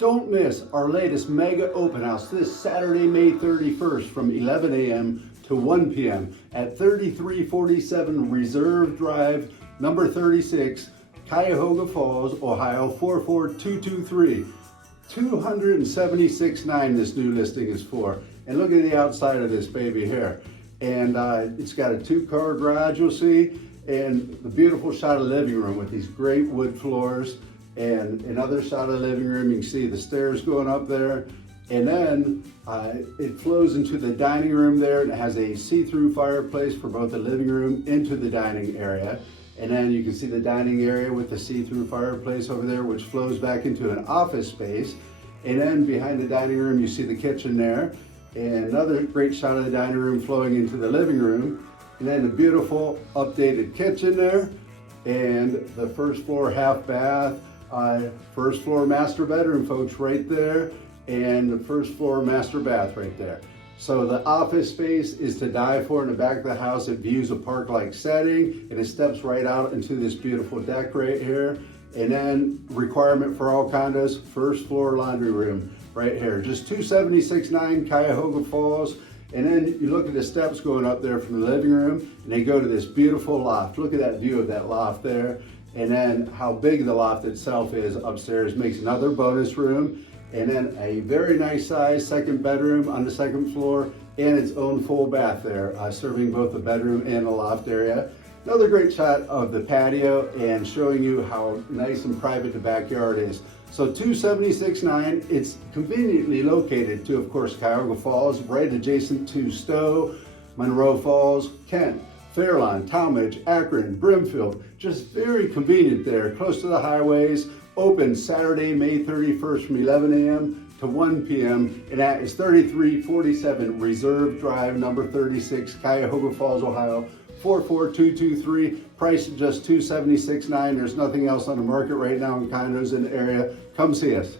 Don't miss our latest mega open house this Saturday, May 31st from 11 a.m. to 1 p.m. at 3347 Reserve Drive, number 36, Cuyahoga Falls, Ohio 44223. 276.9 this new listing is for. And look at the outside of this baby here. And it's got a 2-car garage, you'll see, and the beautiful shot of the living room with these great wood floors. And another shot of the living room, you can see the stairs going up there. And then it flows into the dining room there, and it has a see-through fireplace for both the living room into the dining area. And then you can see the dining area with the see-through fireplace over there, which flows back into an office space. And then behind the dining room, you see the kitchen there. And another great shot of the dining room flowing into the living room. And then the beautiful updated kitchen there. And the first floor half bath. First floor master bedroom, folks, right there, and the first floor master bath right there. So the office space is to die for in the back of the house. It views a park-like setting, and it steps right out into this beautiful deck right here. And then requirement for all condos, first floor laundry room right here. Just 276.9 Cuyahoga Falls. And then you look at the steps going up there from the living room, and they go to this beautiful loft. Look at that view of that loft there. And then how big the loft itself is upstairs makes another bonus room. And then a very nice size second bedroom on the second floor and its own full bath there, serving both the bedroom and the loft area. Another great shot of the patio and showing you how nice and private the backyard is. So 276.9, it's conveniently located to, of course, Cuyahoga Falls, right adjacent to Stowe, Monroe Falls, Kent, Fairlawn, Talmadge, Akron, Brimfield, just very convenient there, close to the highways. Open Saturday, May 31st from 11 a.m. to 1 p.m. and that is 3347 Reserve Drive, number 36, Cuyahoga Falls, Ohio 44223. Price is just $276.9. There's nothing else on the market right now in condos in the area. Come see us.